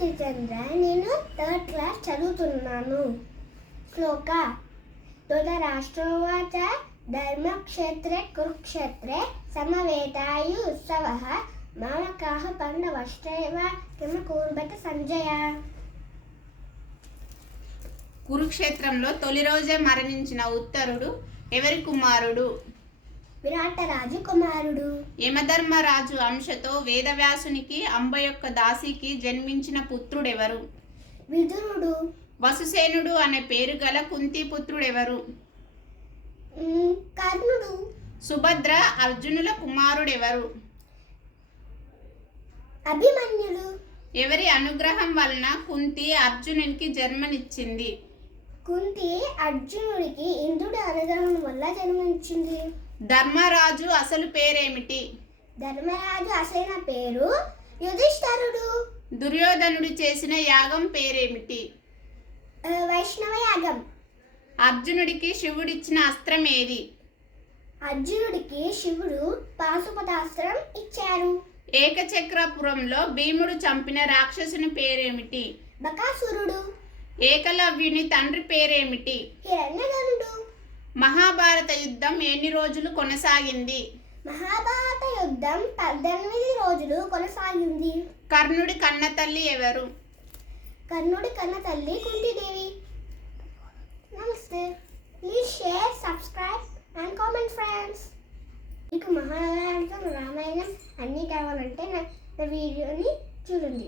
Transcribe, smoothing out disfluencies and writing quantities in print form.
జితేంద్ర. నేను 3rd class చదువుతున్నాను. శ్లోక ధృతరాష్ట్రోవాచ ధర్మక్షేత్రే కురుక్షేత్రే సమవేతాయుత్సవః మామకాః పాండవశ్చైవ కిమ కుర్వత సంజయ. కురుక్షేత్రంలో తొలి రోజే మరణించిన ఉత్తరుడు ఎవరి కుమారుడు? విరాటరాజు కుమారుడు. యమధర్మరాజు అంశతో వేదవ్యాసునికి అంబ యొక్క దాసికి జన్మించిన పుత్రుడెవరు? విదురుడు. వసుసేనుడు అనే పేరు గల కుంతి పుత్రుడెవరు? కర్ణుడు. సుభద్ర అర్జునుల కుమారుడెవరు? అభిమన్యుడు. ఎవరి అనుగ్రహం వలన కుంతి అర్జునునికి జన్మనిచ్చింది? కుంతి అర్జునుడికి ఇంద్రుడి అనుగ్రహం వల్ల జన్మించింది. ధర్మరాజు అసలు పేరేమిటి? ధర్మరాజు అసలైన పేరు యుధిష్ఠరుడు. దుర్యోధనుడు చేసిన యాగం పేరేమిటి? వైష్ణవ యాగం. అర్జునుడికి శివుడిచ్చిన అస్త్రం ఏది? అర్జునుడికి శివుడు పాశుపతాస్త్రం ఇచ్చారు. ఏకచక్రపురంలో భీముడు చంపిన రాక్షసుని పేరేమిటి? బకాసురుడు. ఏకలవ్యుని తండ్రి పేరేమిటి? హిరణ్యధనుడు. మహాభారత యుద్ధం ఎన్ని రోజులు కొనసాగింది? మహాభారత యుద్ధం 18 రోజులు కొనసాగింది. కర్ణుడి కన్నతల్లి ఎవరు? కర్ణుడి కన్న తల్లి కుంతీదేవి. నమస్తే. Please share, subscribe and comment friends. మీకు మహాభారతం, రామాయణం అన్నీ కావాలంటే నా వీడియోని చూడండి.